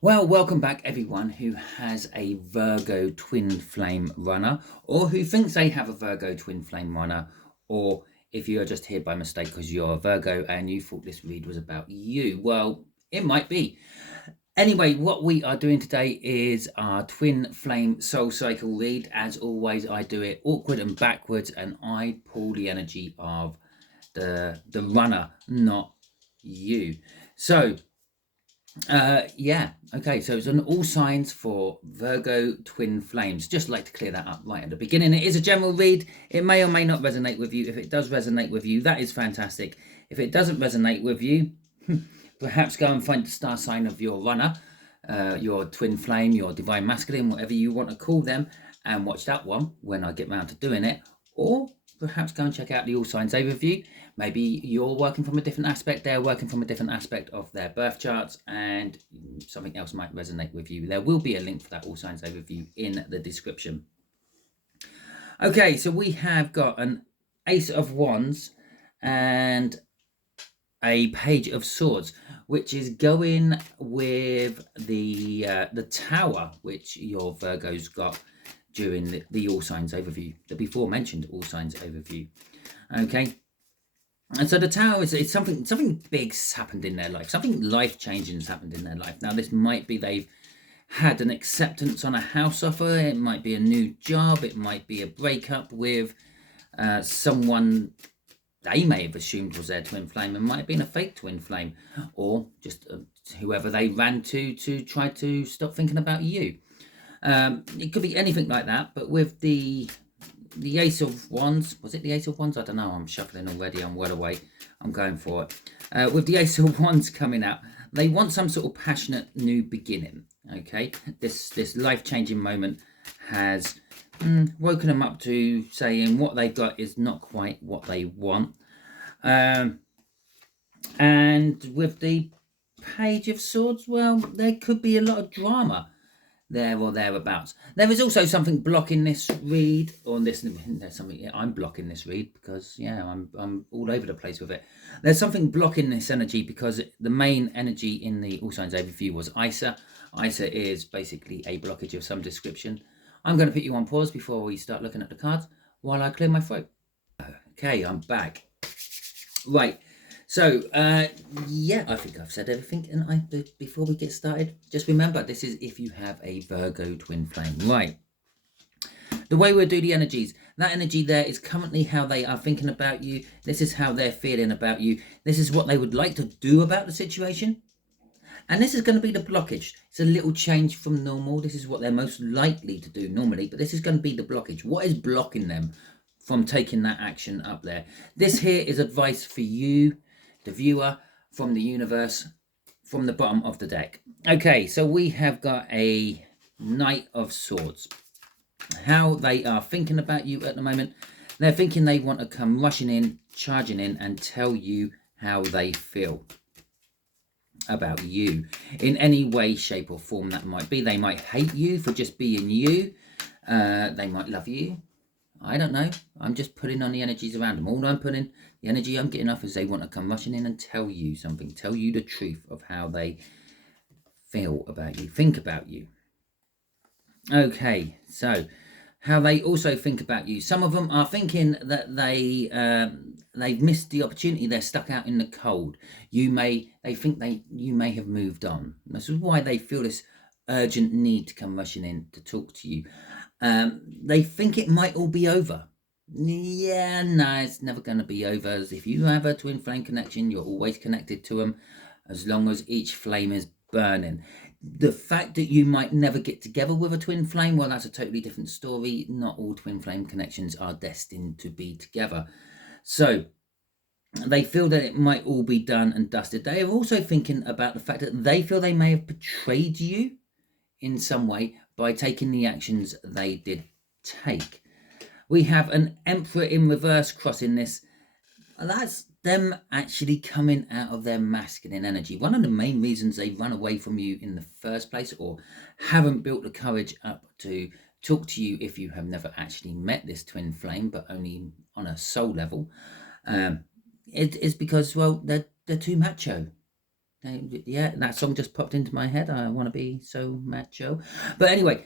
Well, welcome back everyone who has a Virgo twin flame runner, or who thinks they have a Virgo twin flame runner, or if you are just here by mistake because you're a Virgo and you thought this read was about you. Well, it might be. Anyway, what we are doing today is our twin flame soul cycle read. As always, I do it awkward and backwards, and I pull the energy of the runner, not you. So yeah, okay, so it's on all signs for Virgo twin flames. Just like to clear that up right at the beginning. It is a general read. It may or may not resonate with you. If it does resonate with you, that is fantastic. If it doesn't resonate with you, perhaps go and find the star sign of your runner, your twin flame, your divine masculine, whatever you want to call them, and watch that one when I get round to doing it. Or perhaps go and check out the all signs overview. Maybe you're working from a different aspect, they're working from a different aspect of their birth charts, and something else might resonate with you. There will be a link for that all signs overview in the description. Okay, so we have got an Ace of Wands and a Page of Swords, which is going with the Tower, which your Virgo's got during the all signs overview, the before mentioned all signs overview. Okay, and so the Tower is something big's happened in their life, something life changing has happened in their life. Now this might be they've had an acceptance on a house offer, it might be a new job, it might be a breakup with someone they may have assumed was their twin flame, and might have been a fake twin flame, or just whoever they ran to try to stop thinking about you. It could be anything like that, but with the Ace of Wands, was it the Ace of Wands? I don't know, I'm shuffling already, I'm well away, I'm going for it. With the Ace of Wands coming out, they want some sort of passionate new beginning, okay? This life-changing moment has woken them up to saying what they've got is not quite what they want. And with the Page of Swords, well, there could be a lot of drama there or thereabouts. There is also something blocking this read, or this. There's something. Yeah, I'm blocking this read because I'm all over the place with it. There's something blocking this energy because the main energy in the all signs overview was Isa. Isa is basically a blockage of some description. I'm going to put you on pause before we start looking at the cards while I clear my throat. Okay, I'm back. Right. So, yeah, I think I've said everything. And before we get started, just remember, this is if you have a Virgo twin flame. Right. The way we'll do the energies, that energy there is currently how they are thinking about you. This is how they're feeling about you. This is what they would like to do about the situation. And this is going to be the blockage. It's a little change from normal. This is what they're most likely to do normally, but this is going to be the blockage. What is blocking them from taking that action up there? This here is advice for you, the viewer, from the universe, from the bottom of the deck. Okay, so we have got a Knight of Swords. How they are thinking about you at the moment, they're thinking they want to come rushing in, charging in, and tell you how they feel about you in any way, shape, or form that might be. They might hate you for just being you. They might love you. I don't know. I'm just putting on the energies around them. All I'm putting, the energy I'm getting off is they want to come rushing in and tell you something, tell you the truth of how they feel about you, think about you. Okay, so how they also think about you. Some of them are thinking that they've missed the opportunity. They're stuck out in the cold. You may have moved on. This is why they feel this urgent need to come rushing in to talk to you. They think it might all be over. Yeah, no, it's never going to be over. As if you have a twin flame connection, you're always connected to them as long as each flame is burning. The fact that you might never get together with a twin flame, well, that's a totally different story. Not all twin flame connections are destined to be together. So they feel that it might all be done and dusted. They are also thinking about the fact that they feel they may have betrayed you in some way by taking the actions they did take. We have an Emperor in reverse crossing this. That's them actually coming out of their masculine energy. One of the main reasons they run away from you in the first place, or haven't built the courage up to talk to you if you have never actually met this twin flame, but only on a soul level, it is because, well, they're too macho. Yeah, that song just popped into my head. I want to be so macho. But anyway,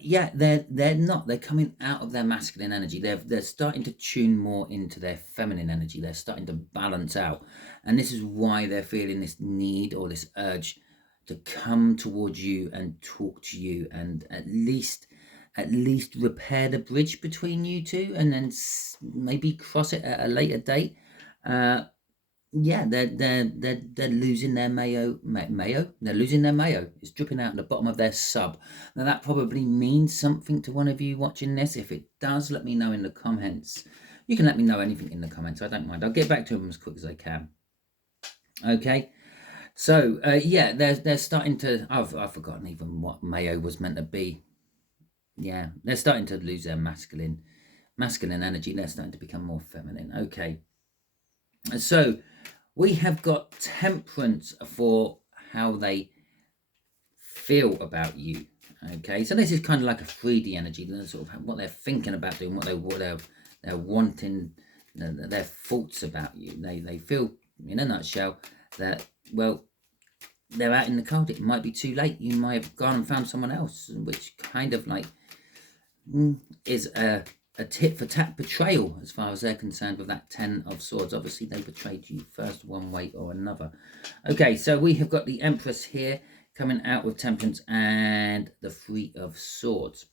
yeah, they're not. They're coming out of their masculine energy. They're starting to tune more into their feminine energy. They're starting to balance out, and this is why they're feeling this need or this urge to come towards you and talk to you, and at least repair the bridge between you two, and then maybe cross it at a later date. Yeah, they're losing their mayo. They're losing their mayo. It's dripping out at the bottom of their sub. Now that probably means something to one of you watching this. If it does, let me know in the comments. You can let me know anything in the comments. I don't mind. I'll get back to them as quick as I can. Okay. So yeah, they're starting to. I've forgotten even what mayo was meant to be. Yeah, they're starting to lose their masculine energy. They're starting to become more feminine. Okay. So we have got temperance for how they feel about you. Okay, so this is kind of like a 3D energy, sort of what they're thinking about doing, what they're wanting, their thoughts about you. They feel, in a nutshell, that, well, they're out in the cold. It might be too late. You might have gone and found someone else, which kind of like is a tit for tat betrayal as far as they're concerned with that 10 of Swords. Obviously, they betrayed you first one way or another. Okay, so we have got the Empress here coming out with Temperance and the 3 of Swords.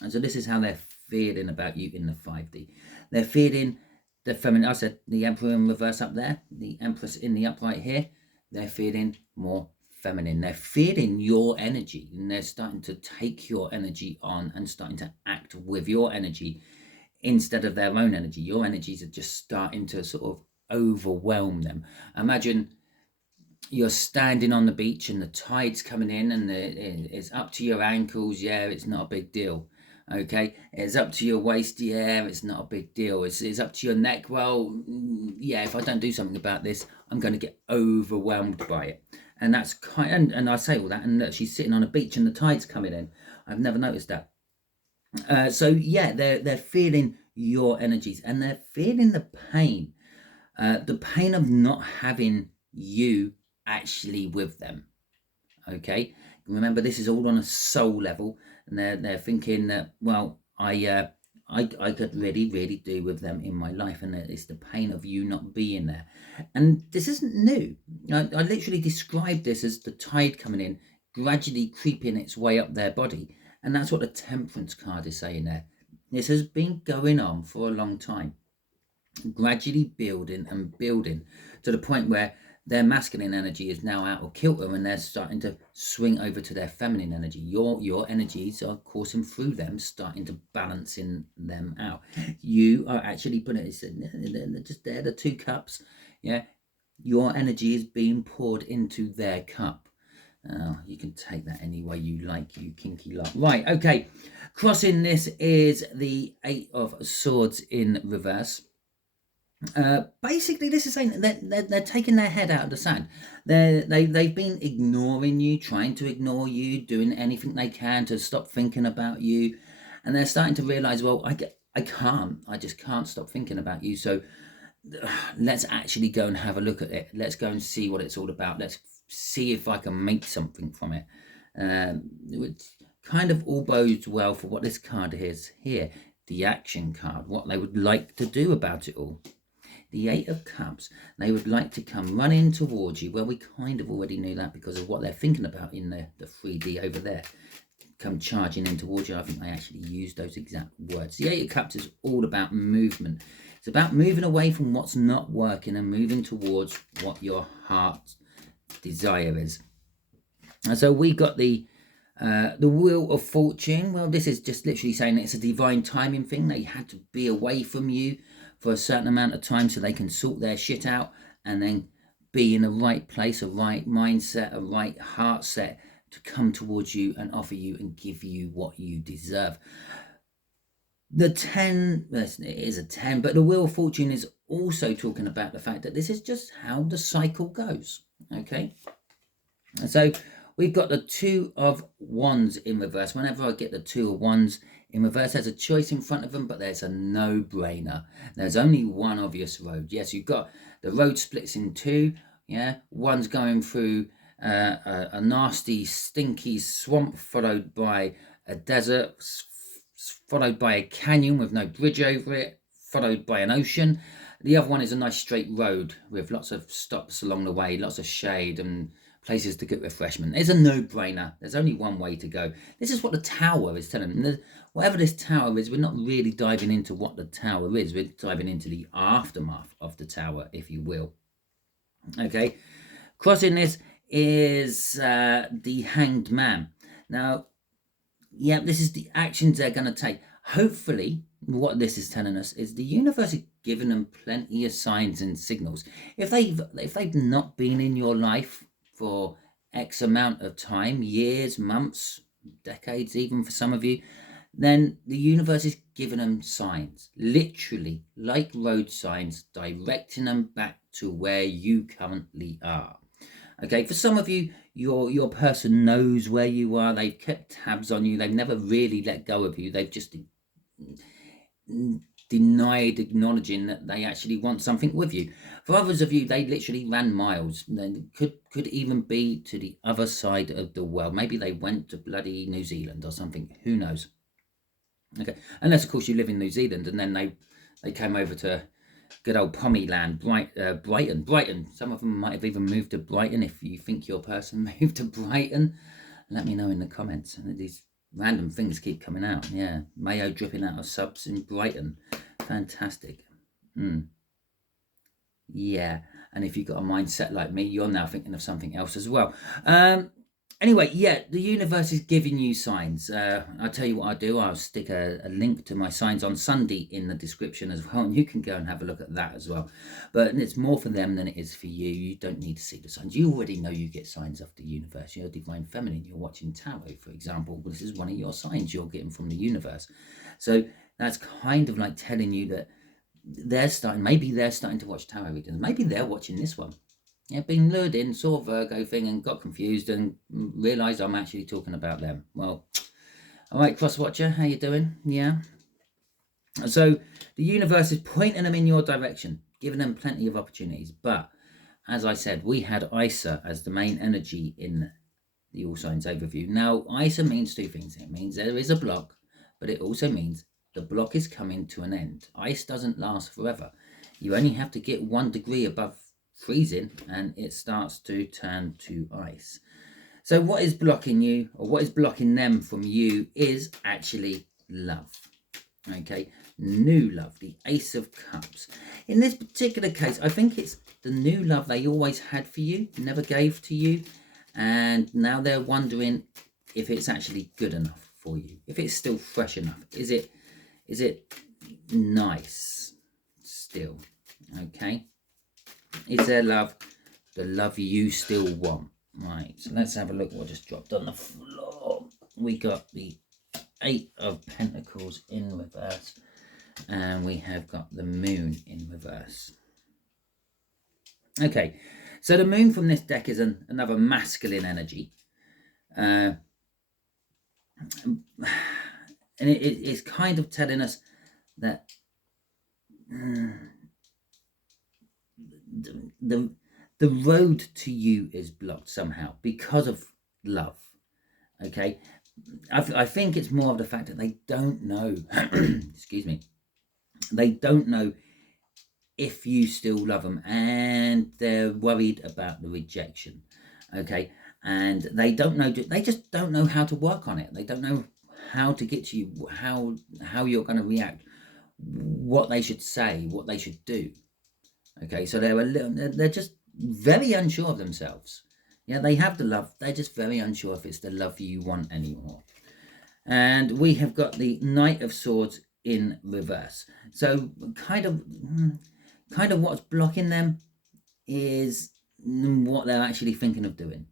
And so this is how they're feeling about you in the 5D. They're feeling the feminine. I said the Emperor in reverse up there, the Empress in the upright here. They're feeling more feminine. They're feeling your energy, and they're starting to take your energy on and starting to act with your energy instead of their own energy. Your energies are just starting to sort of overwhelm them. Imagine you're standing on the beach and the tide's coming in and it's up to your ankles. Yeah, it's not a big deal. Okay, it's up to your waist. Yeah, it's not a big deal. It's up to your neck. Well, yeah, if I don't do something about this, I'm going to get overwhelmed by it. And that's kind. And I say all that, and look, she's sitting on a beach and the tide's coming in. I've never noticed that. So yeah, they're feeling your energies, and they're feeling the pain of not having you actually with them. Okay, remember, this is all on a soul level, and they're thinking that, well, I could really do with them in my life, and it's the pain of you not being there. And this isn't new. I literally described this as the tide coming in, gradually creeping its way up their body, and that's what the Temperance card is saying there. This has been going on for a long time, gradually building and building to the point where their masculine energy is now out of kilter, and they're starting to swing over to their feminine energy. Your energies are coursing through them, starting to balancing them out. You are actually putting it just there, the 2 cups. Yeah, your energy is being poured into their cup. You can take that any way you like, you kinky lot. Right, okay. Crossing this is the 8 of Swords in reverse. Basically, this is saying that they're taking their head out of the sand. They've been ignoring you, trying to ignore you, doing anything they can to stop thinking about you, and they're starting to realize, well, I just can't stop thinking about you. So let's actually go and have a look at it. Let's go and see what it's all about. Let's see if I can make something from it. Which kind of all bodes well for what this card is here, the action card, what they would like to do about it all. The 8 of Cups, they would like to come running towards you. Well, we kind of already knew that because of what they're thinking about in the 3D over there. Come charging in towards you. I think they actually used those exact words. The 8 of Cups is all about movement. It's about moving away from what's not working and moving towards what your heart's desire is. And so we got the Wheel of Fortune. Well, this is just literally saying it's a divine timing thing. They had to be away from you for a certain amount of time so they can sort their shit out and then be in the right place, a right mindset, a right heart set to come towards you and offer you and give you what you deserve. The 10, it is a 10, but the Wheel of Fortune is also talking about the fact that this is just how the cycle goes. Okay, and so we've got the 2 of Wands in reverse. Whenever I get the 2 of Wands in reverse, there's a choice in front of them, but there's a no-brainer. There's only one obvious road. Yes, you've got the road splits in 2. Yeah, one's going through a nasty, stinky swamp, followed by a desert, followed by a canyon with no bridge over it, followed by an ocean. The other one is a nice straight road with lots of stops along the way, lots of shade and places to get refreshment. It's a no-brainer. There's only one way to go. This is what the tower is telling them. Whatever this tower is, we're not really diving into what the tower is. We're diving into the aftermath of the tower, if you will. Okay, crossing this is the Hanged Man. Now, yeah, this is the actions they're going to take. Hopefully, what this is telling us is the universe is giving them plenty of signs and signals. If they've not been in your life for X amount of time, years, months, decades, even for some of you, then the universe is giving them signs, literally like road signs, directing them back to where you currently are. Okay, for some of you, your person knows where you are. They've kept tabs on you. They've never really let go of you. They've just denied acknowledging that they actually want something with you. For others of you, they literally ran miles. They could even be to the other side of the world. Maybe they went to bloody New Zealand or something. Who knows? Okay, unless of course you live in New Zealand and then they came over to good old Pommy land, Brighton. Some of them might have even moved to Brighton. If you think your person moved to Brighton, let me know in the comments. These random things keep coming out. Yeah, mayo dripping out of subs in Brighton. Fantastic. Yeah, and if you've got a mindset like me, you're now thinking of something else as well. Anyway, yeah, the universe is giving you signs. I'll tell you what I'll do. I'll stick a link to my signs on Sunday in the description as well, and you can go and have a look at that as well. But it's more for them than it is for you. You don't need to see the signs. You already know you get signs off the universe. You're Divine Feminine. You're watching tarot, for example. Well, this is one of your signs you're getting from the universe. So that's kind of like telling you that maybe they're starting to watch tarot readings. Maybe they're watching this one. Yeah, been lured in, saw Virgo thing and got confused and realised I'm actually talking about them. Well, all right, cross-watcher, how you doing? Yeah. So the universe is pointing them in your direction, giving them plenty of opportunities. But as I said, we had Isa as the main energy in the All Signs overview. Now, Isa means two things. It means there is a block, but it also means the block is coming to an end. Ice doesn't last forever. You only have to get 1 degree above freezing and it starts to turn to ice. So what is blocking you, or what is blocking them from you, is actually love. Okay, new love, the Ace of Cups. In this particular case, I think it's the new love they always had for you, never gave to you, and now they're wondering if it's actually good enough for you, if it's still fresh enough. Is it nice still? Okay. Is there love, the love you still want? Right, so let's have a look what just dropped on the floor. We got the 8 of Pentacles in reverse, and we have got the Moon in reverse. Okay, so the Moon from this deck is another masculine energy. And it's kind of telling us that the road to you is blocked somehow because of love. Okay, I think it's more of the fact that they don't know excuse me, they don't know if you still love them, and they're worried about the rejection. Okay, and they just don't know how to work on it. They don't know how to get to you, how you're going to react, what they should say, what they should do. Okay, so they're just very unsure of themselves. Yeah, they have the love. They're just very unsure if it's the love you want anymore. And we have got the Knight of Swords in reverse. So kind of what's blocking them is what they're actually thinking of doing.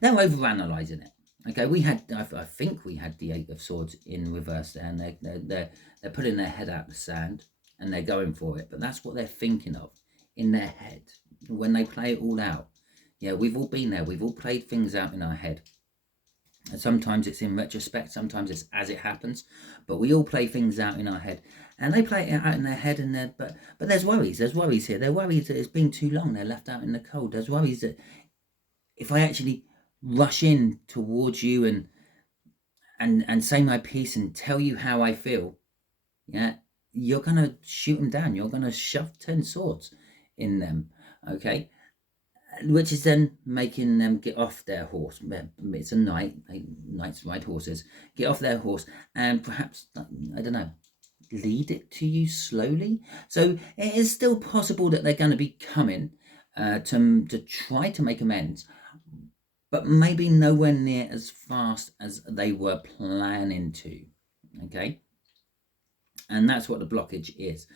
They're overanalyzing it. Okay, I think we had the 8 of Swords in reverse there, and they're putting their head out the sand and they're going for it. But that's what they're thinking of in their head when they play it all out. Yeah, we've all been there. We've all played things out in our head. And sometimes it's in retrospect, sometimes it's as it happens, but we all play things out in our head, and they play it out in their head, and but there's worries here. They're worried that it's been too long, they're left out in the cold. There's worries that if I actually rush in towards you and say my piece and tell you how I feel, yeah, you're gonna shoot them down, you're gonna shove 10 swords in them, okay, which is then making them get off their horse. It's a knight, knights ride horses, get off their horse and perhaps, I don't know, lead it to you slowly. So it is still possible that they're going to be coming to try to make amends, but maybe nowhere near as fast as they were planning to, okay? And that's what the blockage is.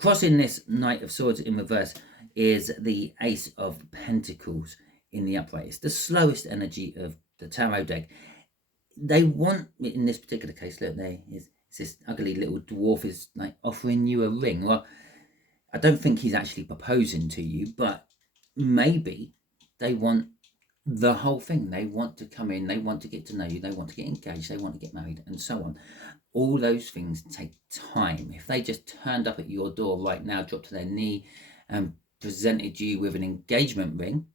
Crossing this Knight of Swords in reverse is the Ace of Pentacles in the upright. It's the slowest energy of the tarot deck. They want, in this particular case, look, it's this ugly little dwarf is like offering you a ring. Well, I don't think he's actually proposing to you, but maybe they want the whole thing. They want to come in, they want to get to know you, they want to get engaged, they want to get married, and so on. All those things take time. If they just turned up at your door right now, dropped to their knee and presented you with an engagement ring,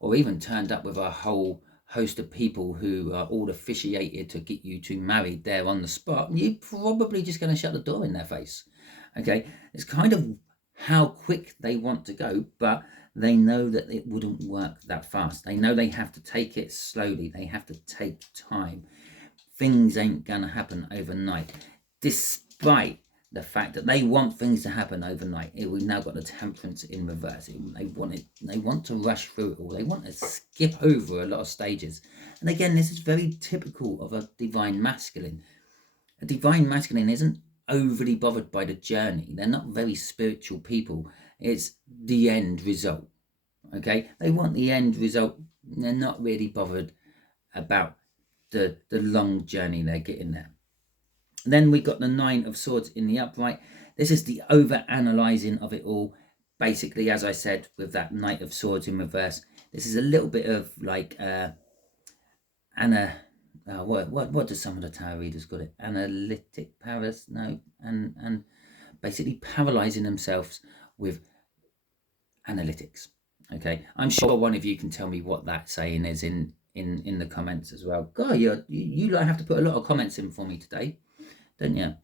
or even turned up with a whole host of people who are all officiated to get you two married there on the spot, you're probably just going to shut the door in their face. Okay, it's kind of how quick they want to go, but they know that it wouldn't work that fast. They know they have to take it slowly. They have to take time. Things ain't going to happen overnight, despite the fact that they want things to happen overnight. We've now got the Temperance in reverse. They want to rush through it all. They want to skip over a lot of stages. And again, this is very typical of a divine masculine. A divine masculine isn't overly bothered by the journey. They're not very spiritual people. It's the end result. Okay, they want the end result. They're not really bothered about the long journey they're getting there. Then we got the Nine of Swords in the upright. This is the over-analysing of it all. Basically, as I said, with that Knight of Swords in reverse, this is a little bit of like what does some of the tarot readers call it? Analytic powers? No, and basically paralysing themselves with analytics. Okay, I'm sure one of you can tell me what that saying is in the comments as well. God, you have to put a lot of comments in for me today, don't you?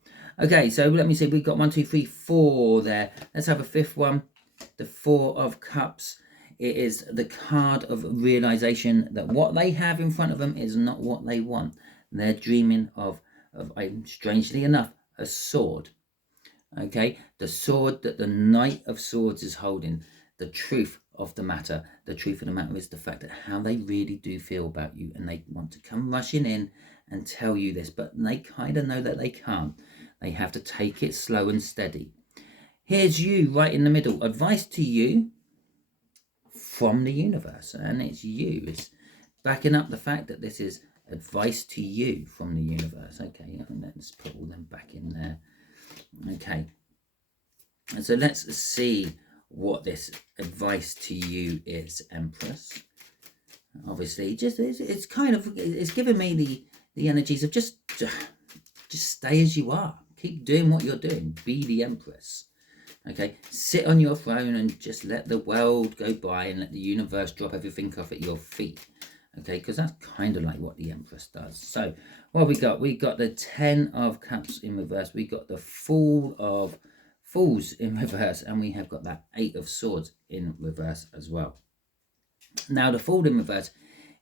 Okay, so let me see. We've got 1, 2, 3, 4 there. Let's have a fifth one. The Four of Cups. It is the card of realization that what they have in front of them is not what they want. They're dreaming of strangely enough, a sword. Okay, the sword that the Knight of Swords is holding. The truth of the matter. The truth of the matter is the fact that how they really do feel about you, and they want to come rushing in and tell you this, but they kind of know that they can't. They have to take it slow and steady. Here's you right in the middle. Advice to you from the universe, and it's you. It's backing up the fact that this is advice to you from the universe. Okay, let's put all them back in there. Okay, and so let's see what this advice to you is, Empress. Obviously, it's kind of, it's giving me the energies of just stay as you are. Keep doing what you're doing. Be the Empress. Okay, sit on your throne and just let the world go by and let the universe drop everything off at your feet. Okay, because that's kind of like what the Empress does. So what we got? We got the 10 of Cups in reverse. We got the Fools in reverse, and we have got that 8 of Swords in reverse as well. Now the Fool in reverse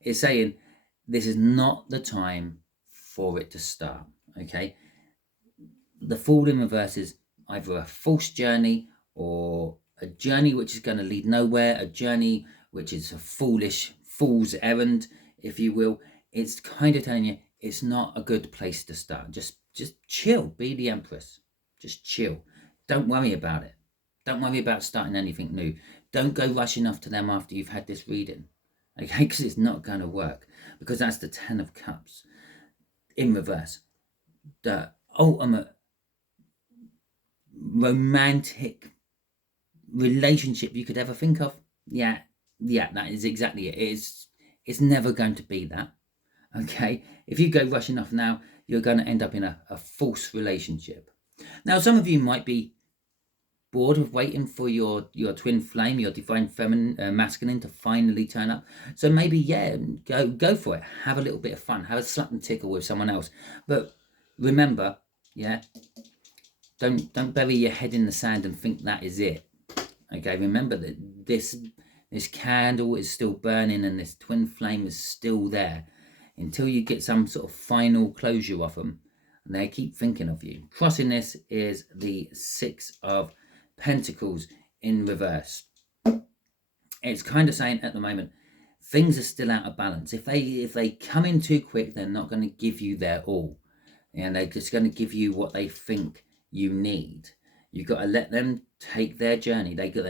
is saying this is not the time for it to start. Okay, the Fool in reverse is either a false journey or a journey which is going to lead nowhere, a journey which is a fool's errand, if you will. It's kind of telling you it's not a good place to start. Just chill. Be the Empress. Just chill. Don't worry about it. Don't worry about starting anything new. Don't go rushing off to them after you've had this reading. Okay, because it's not going to work. Because that's the 10 of Cups in reverse. The ultimate romantic relationship you could ever think of. Yeah, that is exactly it. It's never going to be that. Okay, if you go rushing off now, you're going to end up in a false relationship. Now, some of you might be bored of waiting for your twin flame, your divine feminine, masculine to finally turn up. So maybe, yeah, go for it. Have a little bit of fun. Have a slap and tickle with someone else. But remember, yeah, don't bury your head in the sand and think that is it. Okay, remember that this candle is still burning and this twin flame is still there until you get some sort of final closure of them, and they keep thinking of you. Crossing this is the 6 of Pentacles in reverse. It's kind of saying at the moment things are still out of balance. If they come in too quick, they're not going to give you their all, and they're just going to give you what they think you need. You've got to let them take their journey. They got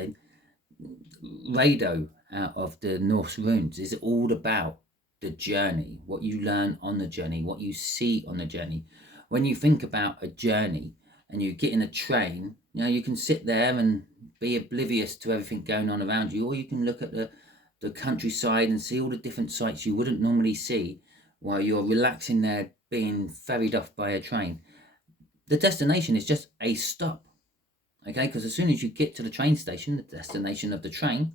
Rado out of the Norse runes is all about the journey, what you learn on the journey, what you see on the journey. When you think about a journey and you get in a train, you know, you can sit there and be oblivious to everything going on around you, or you can look at the countryside and see all the different sights you wouldn't normally see while you're relaxing there being ferried off by a train. The destination is just a stop, okay? Because as soon as you get to the train station, the destination of the train,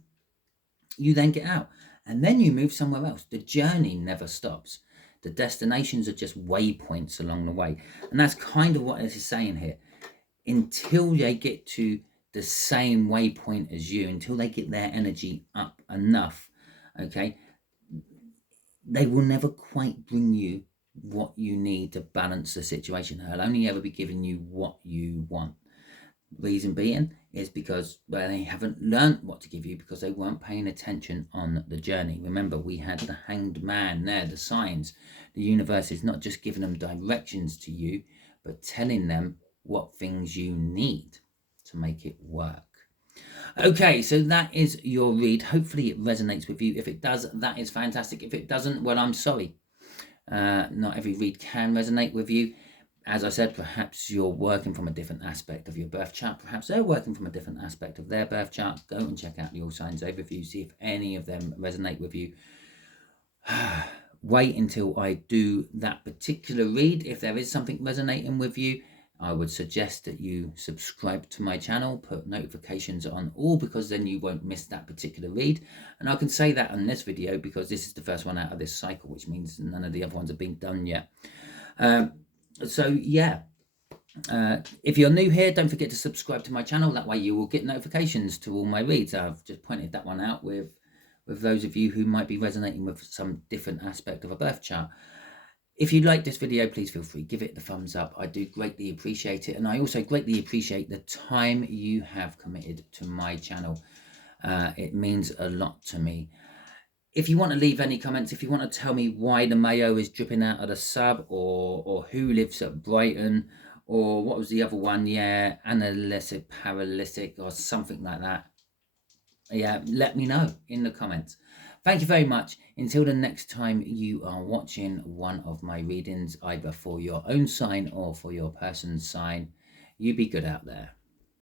you then get out and then you move somewhere else. The journey never stops. The destinations are just waypoints along the way. And that's kind of what this is saying here. Until they get to the same waypoint as you, until they get their energy up enough, okay, they will never quite bring you what you need to balance the situation. They'll only ever be giving you what you want. Reason being is because they haven't learned what to give you, because they weren't paying attention on the journey. Remember, we had the Hanged Man there, the signs. The universe is not just giving them directions to you, but telling them what things you need to make it work. Okay, so that is your read. Hopefully it resonates with you. If it does, that is fantastic. If it doesn't, well, I'm sorry. Not every read can resonate with you. As I said, perhaps you're working from a different aspect of your birth chart. Perhaps they're working from a different aspect of their birth chart. Go and check out the All Signs overview, see if any of them resonate with you. Wait until I do that particular read. If there is something resonating with you, I would suggest that you subscribe to my channel, put notifications on all, because then you won't miss that particular read. And I can say that on this video because this is the first one out of this cycle, which means none of the other ones have been done yet. So yeah, if you're new here, don't forget to subscribe to my channel. That way you will get notifications to all my reads. I've just pointed that one out with those of you who might be resonating with some different aspect of a birth chart. If you like this video, please feel free, give it the thumbs up. I do greatly appreciate it. And I also greatly appreciate the time you have committed to my channel. It means a lot to me. If you want to leave any comments, if you want to tell me why the mayo is dripping out of the sub, or who lives at Brighton, or what was the other one? Yeah, analytic, paralytic, or something like that. Yeah, let me know in the comments. Thank you very much. Until the next time you are watching one of my readings, either for your own sign or for your person's sign, you be good out there.